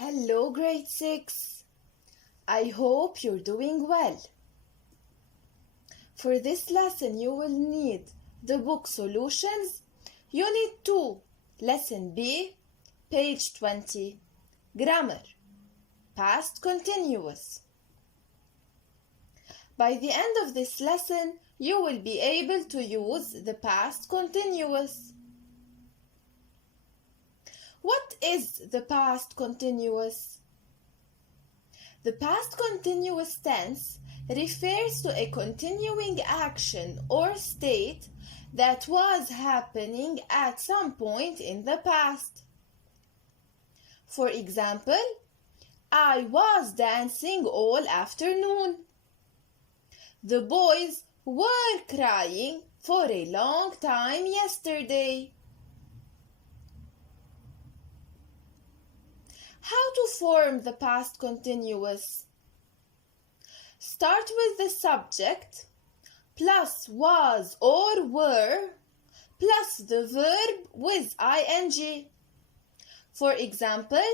Hello, grade 6. I hope you're doing well. For this lesson, you will need the book Solutions, Unit 2, Lesson B, page 20, Grammar, Past Continuous. By the end of this lesson, you will be able to use the past continuous. What is the past continuous? The past continuous tense refers to a continuing action or state that was happening at some point in the past. For example, I was dancing all afternoon. The boys were crying for a long time yesterday. How to form the past continuous? Start with the subject plus was or were plus the verb with ing. For example,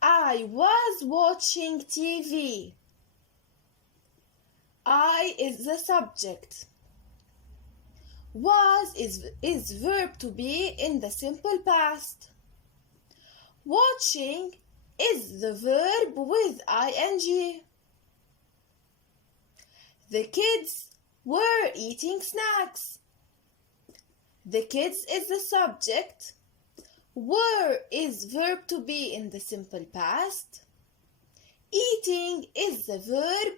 I was watching TV. I is the subject. Was is verb to be in the simple past. Watching is the verb with ing. The kids were eating snacks. The kids is the subject. Were is verb to be in the simple past. Eating is the verb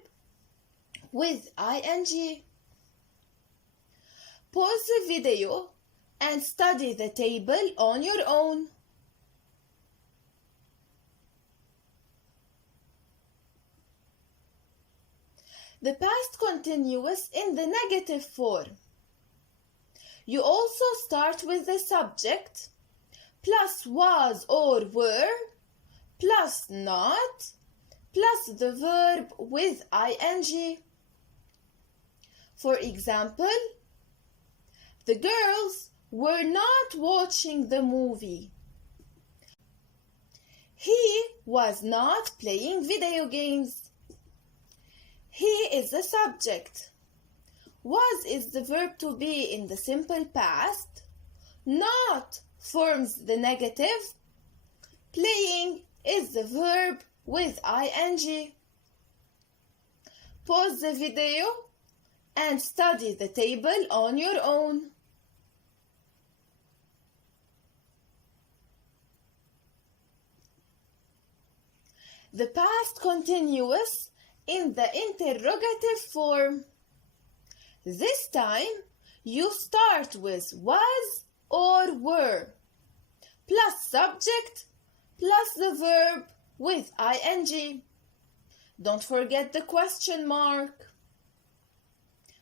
with ing. Pause the video and study the table on your own. The past continuous in the negative form. You also start with the subject plus was or were plus not plus the verb with ing. For example, the girls were not watching the movie. He was not playing video games. He is the subject. Was is the verb to be in the simple past. Not forms the negative. Playing is the verb with ing. Pause the video and study the table on your own. The past continuous in the interrogative form. This time, you start with was or were, plus subject, plus the verb with ing. Don't forget the question mark.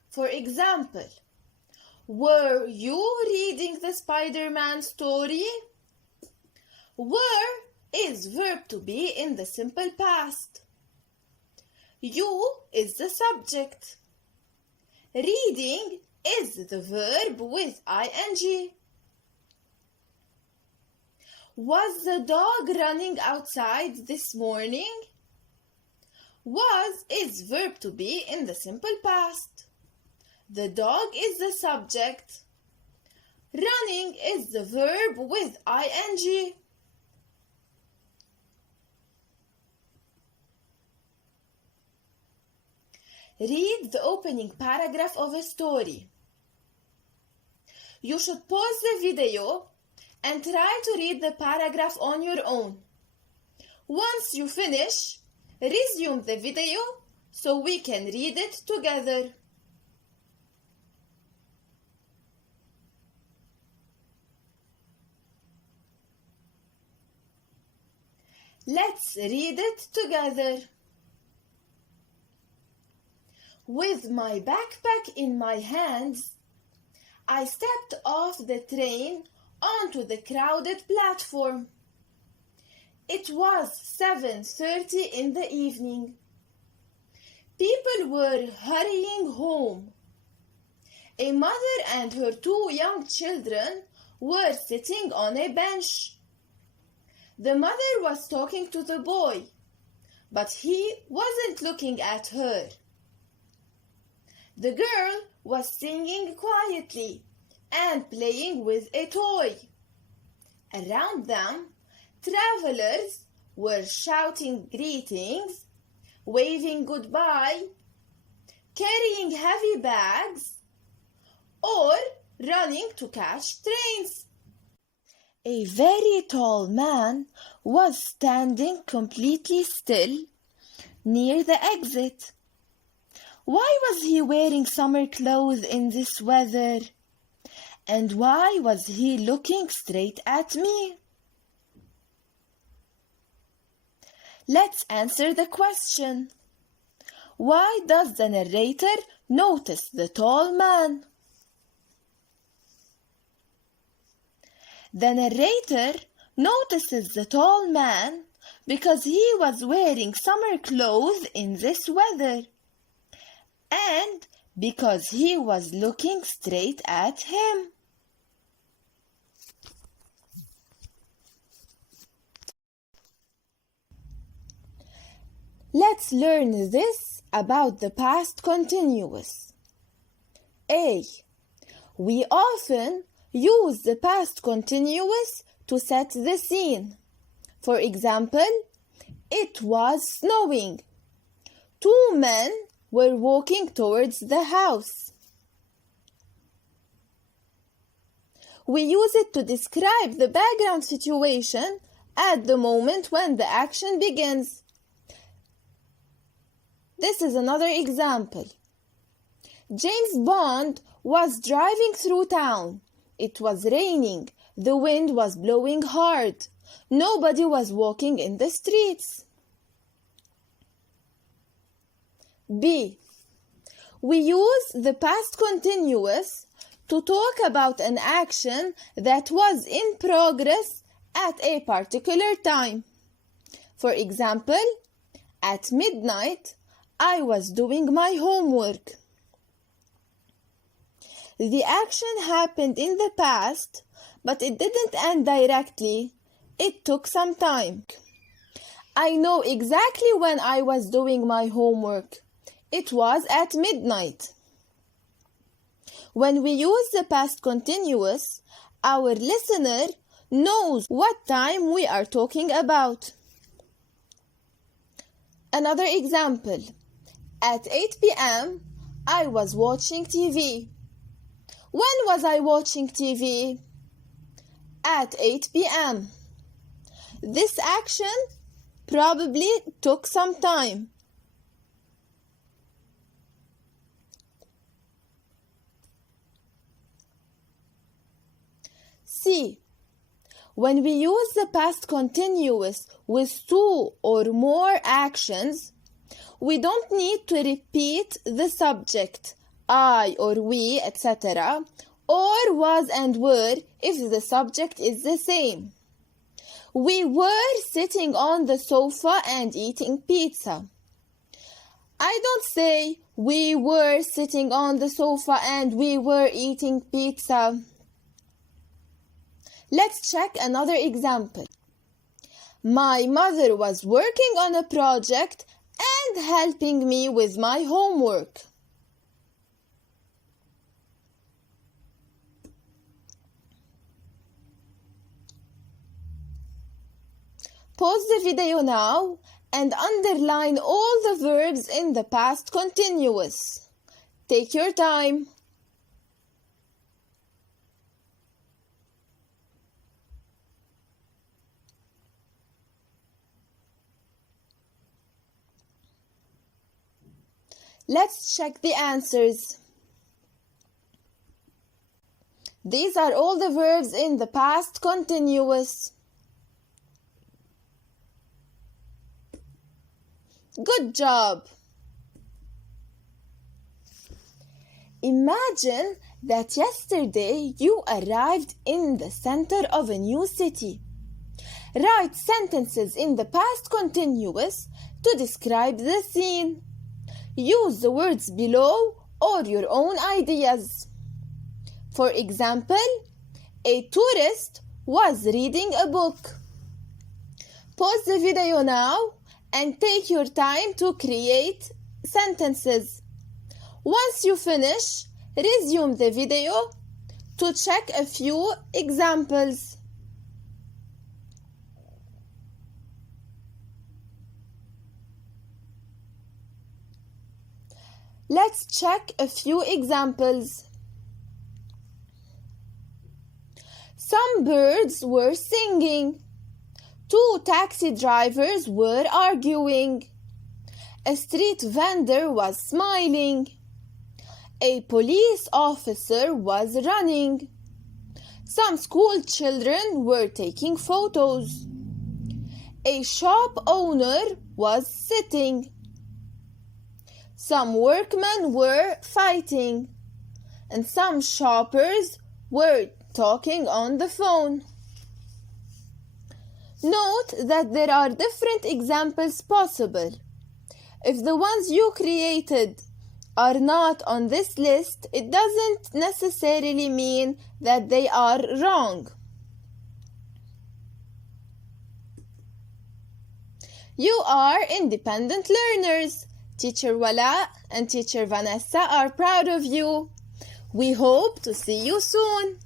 For example, were you reading the Spider-Man story? Were is verb to be in the simple past. You is the subject. Reading is the verb with ing. Was the dog running outside this morning? Was is verb to be in the simple past. The dog is the subject. Running is the verb with ing. Read the opening paragraph of a story. You should pause the video and try to read the paragraph on your own. Once you finish, resume the video so we can read it together. Let's read it together. With my backpack in my hands, I stepped off the train onto the crowded platform. It was 7:30 in the evening. People were hurrying home. A mother and her two young children were sitting on a bench. The mother was talking to the boy, but he wasn't looking at her. The girl was singing quietly and playing with a toy. Around them, travelers were shouting greetings, waving goodbye, carrying heavy bags, or running to catch trains. A very tall man was standing completely still near the exit. Why was he wearing summer clothes in this weather? And why was he looking straight at me? Let's answer the question. Why does the narrator notice the tall man? The narrator notices the tall man because he was wearing summer clothes in this weather, and because he was looking straight at him. Let's learn this about the past continuous. A. We often use the past continuous to set the scene. For example, it was snowing. 2 men were walking towards the house. We use it to describe the background situation at the moment when the action begins. This is another example. James Bond was driving through town. It was raining. The wind was blowing hard. Nobody was walking in the streets. B. We use the past continuous to talk about an action that was in progress at a particular time. For example, at midnight, I was doing my homework. The action happened in the past, but it didn't end directly. It took some time. I know exactly when I was doing my homework. It was at midnight. When we use the past continuous, our listener knows what time we are talking about. Another example. At 8 p.m., I was watching TV. When was I watching TV? At 8 p.m. This action probably took some time. C. When we use the past continuous with 2 or more actions, we don't need to repeat the subject, I or we, etc., or was and were if the subject is the same. We were sitting on the sofa and eating pizza. I don't say we were sitting on the sofa and we were eating pizza. Let's check another example. My mother was working on a project and helping me with my homework. Pause the video now and underline all the verbs in the past continuous. Take your time. Let's check the answers. These are all the verbs in the past continuous. Good job! Imagine that yesterday you arrived in the center of a new city. Write sentences in the past continuous to describe the scene. Use the words below or your own ideas. For example, a tourist was reading a book. Pause the video now and take your time to create sentences. Once you finish, resume the video to check a few examples. Let's check a few examples. Some birds were singing. 2 taxi drivers were arguing. A street vendor was smiling. A police officer was running. Some school children were taking photos. A shop owner was sitting. Some workmen were fighting. And some shoppers were talking on the phone. Note that there are different examples possible. If the ones you created are not on this list, it doesn't necessarily mean that they are wrong. You are independent learners. Teacher Wala and Teacher Vanessa are proud of you. We hope to see you soon.